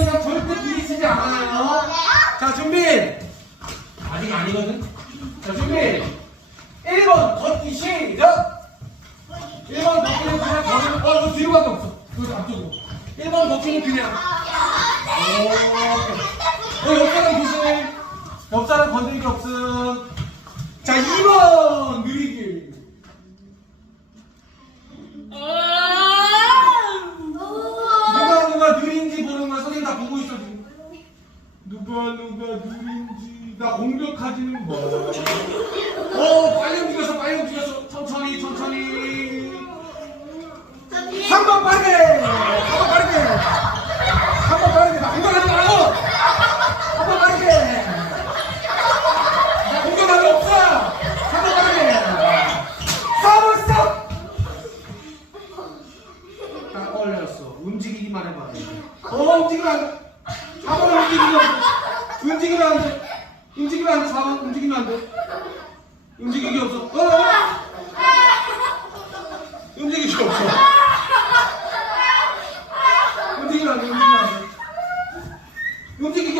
이상 절대 부딪히지 않아요. 자, 준비. 아직 아니거든. 자, 준비. 1번 걷기 시작. 1번 걷기는 그냥 걸으면 어, 너 뒤로 가도 없어. 그 앞쪽으로. 1번 걷기는 그냥. 오. 어, 옆 사람 조심. 옆 사람 건드리기 없음. 자, 2번 느리기. 다 보고 있어 지금. 누가 누가 느린지 나 공격하지는 뭐. 어 빨리 움직였어 빨리 움직였어 천천히 천천히. 3번 빠르게 3번 빠르게 3번 빠르게 나 공격하지 말고 3번 빠르게 나 공격하기 없어 3번 빠르게 4번 스톱 딱 걸렸어. 움직이기만 해봐. 어, 움직이면 안 돼. 4번 움직이면 안 돼. 움직이면 안 돼. 움직이면 안 돼. 4번 움직이면 안 돼. 움직이기 없어. 어, 어. 움직이기 없어. 움직이면 안 돼. 움직이면 안 돼.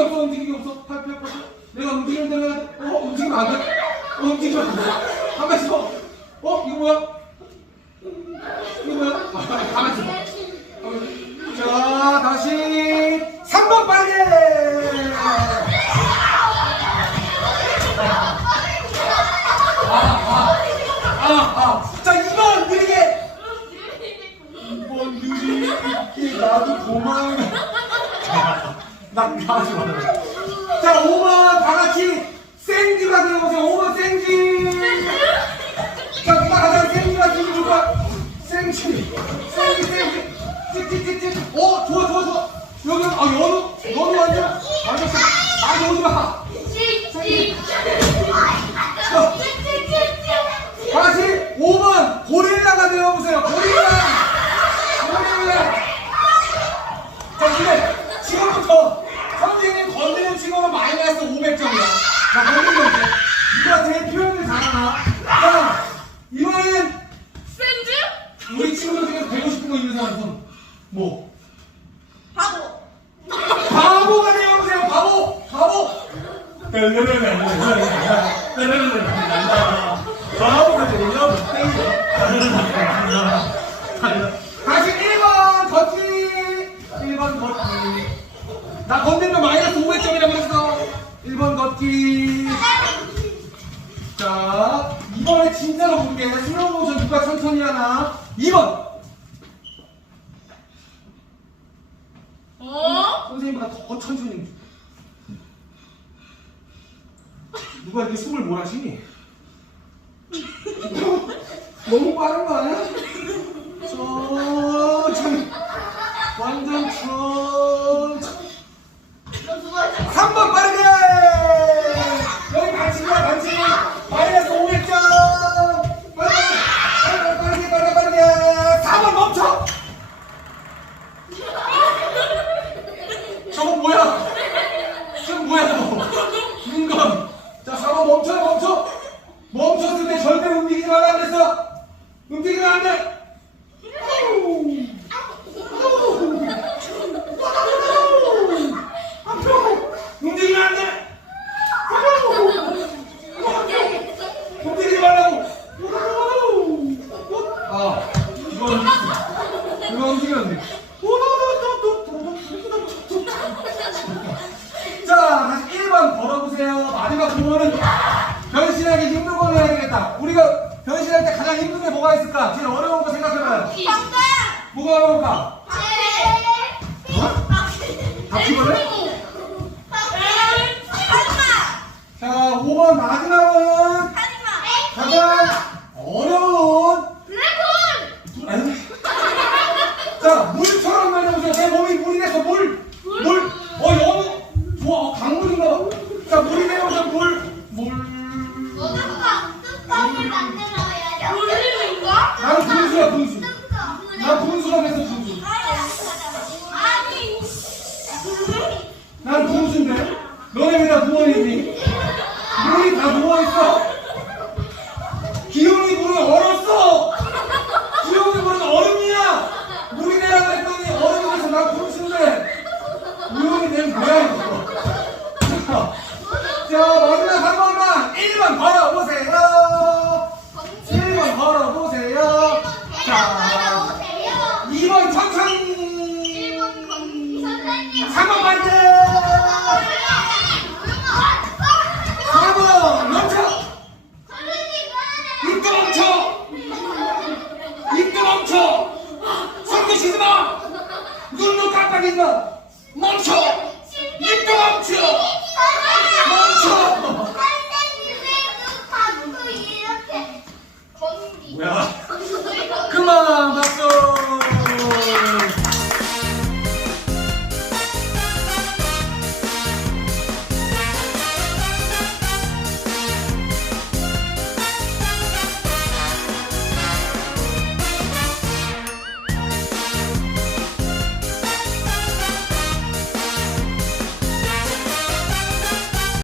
움직이기 없어. 움직이기 없어. 팔, 팔, 팔. 내가 해야 돼. 어, 움직이면 안 돼. 어, 움직이면 안 돼. 가만히 있어. 어, 이거 뭐야? 이거 뭐야? 아, 가만히 있어. 자, 다시 3번 빠르게! 아, 아, 아, 아. 자, 2번 느리게! 2번 느리게, 나도 고마워. 난 하지 마. 자, 5번 다 같이 생지가 되어보세요. 5번 생지! 자, 누가 가장 생지가 지금 누가? 생지! 생지, 생지! 찍찍찍찍! 어, 좋아, 좋아, 좋아! 여기, 아, 연우, 연우 완전, 알겠어. 아, 오지 마! 다시 5번 고릴라가 되어보세요. 고릴라! 고릴라! 자, 근데 지금부터 선생님 건드는 친구는 마이너스 500점이야. 나 건드는 거 없어. 누가 제 표현을 잘하나? 자, 이번에는 우리 친구들 중에서 되고 싶은 거 있는 사람 손. 뭐? 바보가 되어보세요. 바보! 바보! 바보가 되려면 다시 1번 걷기 1번 걷기 나 건들면 마이너스 500점이라고 그랬어 1번 걷기 자 이번에 진짜로 볼게 슬로우 모션 누가 천천히 하나 2번! 선생님보다 더 천천히. 누가 이렇게 숨을 몰아쉬니? 너무 빠른 거 아니야? 천천히. 완전 천천히 3번 빠르게 여기 반칙이야 반칙 마이너스 500점 빠르게 빠르게 빠르게 빠르게 빠르게 4번 멈춰 저거 뭐야 저거 뭐야 저거 인건 자 4번 멈춰 멈춰 멈췄을 때 절대 움직이지 말라 그랬어 움직이면 안돼 움직이면 안돼 움직이지 말라고 아 이거 움직이면 안돼 자 다시 1번 걸어보세요. 마지막 부분은 변신하기 힘든 걸로 해야 되겠다. 우리가 변신할 때 가장 힘든 게 뭐가 있을까? 제일 어려운 거 생각해봐요. 뭐가 어려울까? 바퀴벌레? 자 5번 마지막은 가장 어려운 아니 자 물처럼 말해보세요 내 몸이 물이 돼서 물! 물! 어 연 우 좋아 강물인가? 봐. 자 물이 되어서 물! 물 나는 분수야 분수. 난 분수라고 했어 분수. 난 분수인데? 너네 왜다 누워있니? 물이 다 누워있어 기운이 물은 얼었어 멈춰 손도 쉬지 마 마 멈춰! 입도 멈춰! 멈춰! 뭐야? 그만